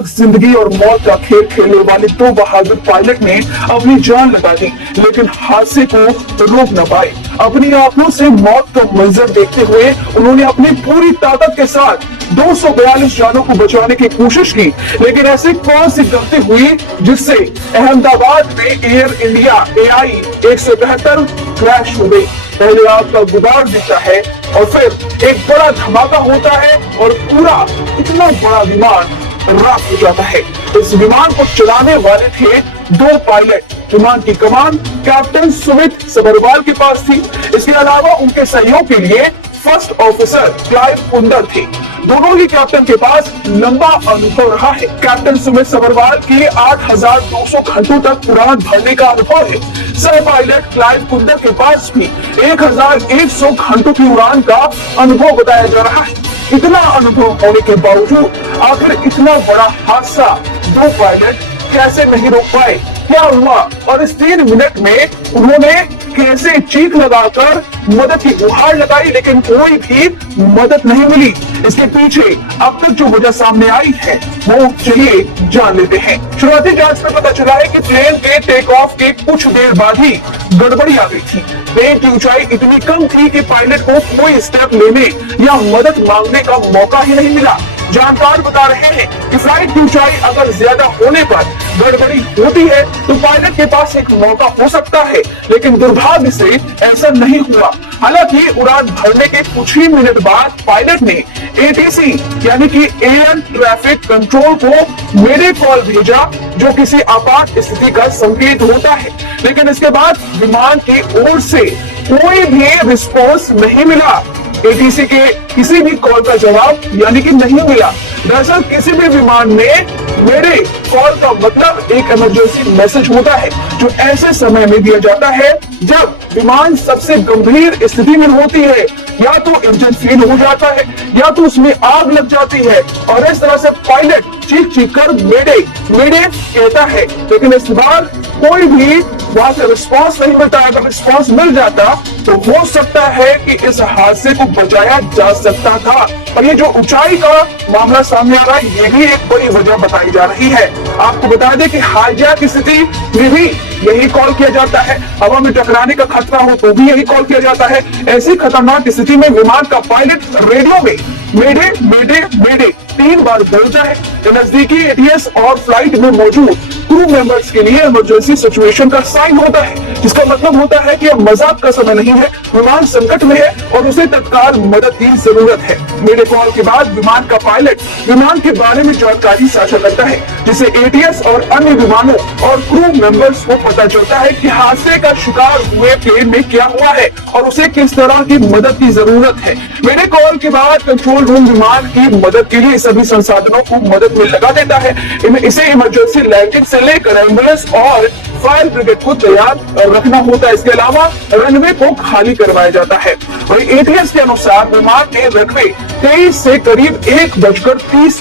तक जिंदगी और मौत का खेल खेलने वाले दो बहादुर पायलट ने अपनी जान लगा दी, लेकिन हादसे को रोक न पाए। अपनी आंखों से मौत का मंजर देखते हुए उन्होंने अपनी पूरी ताकत के साथ 242 जानों को बचाने की कोशिश की, लेकिन ऐसी कौन सी गलती हुई जिससे अहमदाबाद में एयर इंडिया AI 173 क्रैश हो गई। पहले आग का गुबार दिखता है और फिर एक बड़ा धमाका होता है और पूरा इतना बड़ा विमान राख हो जाता है। इस विमान को चलाने वाले थे दो पायलट। विमान की कमान कैप्टन सुमित सबरवाल के पास थी। इसके अलावा उनके सहयोग के लिए फर्स्ट ऑफिसर क्लाइव कुंदर थे। दोनों ही कैप्टन के पास लंबा अनुभव रहा है। कैप्टन सुमित सबरवाल के 8,200 घंटों तक उड़ान भरने का अनुभव है। सह पायलट क्लाइव कुंदर के पास भी 1,100 घंटों की उड़ान का अनुभव बताया जा रहा है। इतना अनुभव होने के बावजूद आखिर इतना बड़ा हादसा दो पायलट कैसे नहीं रोक पाए? क्या हुआ और इस 3 मिनट में उन्होंने कैसे चीख लगाकर मदद की गुहार लगाई, लेकिन कोई भी मदद नहीं मिली? इसके पीछे अब तक जो वजह सामने आई है वो चलिए जान लेते हैं। शुरुआती जांच में पता चला है कि प्लेन के टेक ऑफ के कुछ देर बाद ही गड़बड़ी आ गई थी। प्लेन की ऊंचाई इतनी कम थी कि पायलट को कोई स्टेप लेने या मदद मांगने का मौका ही नहीं मिला। जानकार बता रहे हैं कि फ्लाइट की ऊंचाई अगर ज्यादा होने पर गड़बड़ी होती है तो पायलट के पास एक मौका हो सकता है, लेकिन दुर्भाग्य से ऐसा नहीं हुआ। हालांकि उड़ान भरने के कुछ ही मिनट बाद पायलट ने ATC यानी कि एयर ट्रैफिक कंट्रोल को मेरे कॉल भेजा, जो किसी आपात स्थिति का संकेत होता है, लेकिन इसके बाद विमान की ओर से कोई भी रिस्पॉन्स नहीं मिला। ATC के किसी भी कॉल का जवाब यानी कि नहीं मिला। दरअसल किसी भी विमान में मेरे कॉल का मतलब एक इमरजेंसी मैसेज होता है, जो ऐसे समय में दिया जाता है जब विमान सबसे गंभीर स्थिति में होती है। या तो इंजन फेल हो जाता है या तो उसमें आग लग जाती है, और इस तरह से पायलट चीख कर मेडे मेडे कहता है, लेकिन इस बार कोई भी वहां से रिस्पॉन्स नहीं मिलता। अगर रिस्पॉन्स मिल जाता तो हो सकता है कि इस हादसे को बचाया जा सकता था। और ये जो ऊंचाई का मामला सामने आ रहा है, ये भी एक बड़ी वजह बताई जा रही है। आपको बता दें कि हाईजैक स्थिति में भी यही कॉल किया जाता है। हवा में टकराने का खतरा हो तो भी यही कॉल किया जाता है। ऐसी खतरनाक स्थिति में विमान का पायलट रेडियो में मेडे मेडे मेडे 3 बार बोलता है। नजदीकी ATS और फ्लाइट में मौजूद क्रू मेंबर्स के लिए इमरजेंसी सिचुएशन का साइन होता है, जिसका मतलब होता है कि अब मजाक का समय नहीं है, विमान संकट में है और उसे तत्काल मदद की जरूरत है। मेरे कॉल के बाद विमान का पायलट विमान के बारे में जानकारी साझा करता है, जिसे ATS और अन्य विमानों और क्रू मेंबर्स को पता चलता है कि हादसे का शिकार हुए प्लेन में क्या हुआ है और उसे किस तरह की मदद की जरूरत है। मेरे कॉल के बाद कंट्रोल रूम विमान की मदद के लिए सभी संसाधनों को मदद में लगा देता है। इसे इमरजेंसी लैंडिंग से लेकर एम्बुलेंस और फायर ब्रिगेड को तैयार रखना होता है। इसके अलावा रनवे को खाली करवाया जाता है। और ATS के अनुसार विमान ने रनवे 23 से करीब 1:30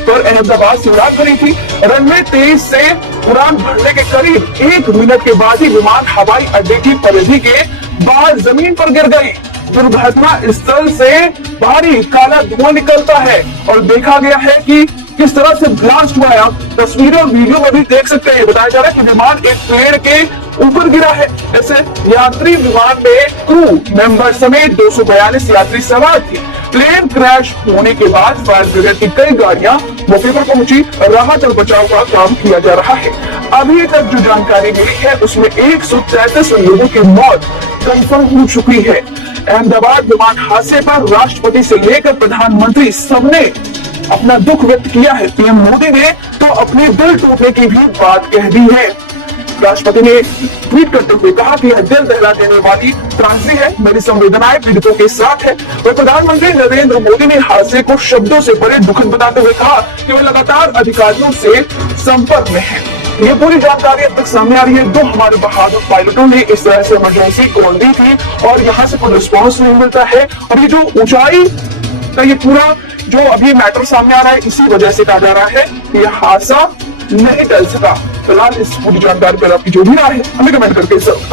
पर अहमदाबाद से उड़ान भरी थी। रनवे 23 से उड़ान भरने के करीब 1 मिनट के बाद ही विमान हवाई अड्डे की परिधि के बाहर जमीन पर गिर गई। दुर्घटना स्थल से भारी काला धुआं निकलता है और देखा गया है कि किस तरह से ब्लास्ट हुआ है। आप तस्वीरें और वीडियो में भी देख सकते हैं। बताया जा रहा है कि विमान एक पेड़ के ऊपर गिरा है। ऐसे यात्री विमान में क्रू मेंबर समेत 242 यात्री सवार थे। प्लेन क्रैश होने के बाद फायर ब्रिगेड की कई गाड़ियां मौके पर पहुंची। राहत और बचाव का काम किया जा रहा है। अभी तक जो जानकारी मिली है उसमें 133 लोगों की मौत कंफर्म हो चुकी है। अहमदाबाद विमान हादसे पर राष्ट्रपति से लेकर प्रधानमंत्री सबने अपना दुख व्यक्त किया है। PM मोदी ने तो अपने दिल टूटने की भी बात कह दी है। राष्ट्रपति ने ट्वीट करते हुए कहा कि यह दिल दहला देने वाली त्रासदी है, मेरी संवेदनाएं पीड़ितों के साथ है। वह प्रधानमंत्री नरेंद्र मोदी ने हादसे को शब्दों से बड़े दुखद बताते हुए कहा कि वह लगातार अधिकारियों से संपर्क में है। ये पूरी जानकारी अब तक सामने आ रही है। 2 हमारे बहादुर पायलटों ने इस तरह से इमरजेंसी कॉल दी थी और यहाँ से कोई रिस्पॉन्स नहीं मिलता है। और ये जो ऊंचाई का ये पूरा जो अभी मैटर सामने आ रहा है, इसी वजह से कहा जा रहा है कि यह हादसा नहीं टल सका। फिलहाल इस पूरी जानकारी पर आपकी जो भी राय है हमें कमेंट करके जरूर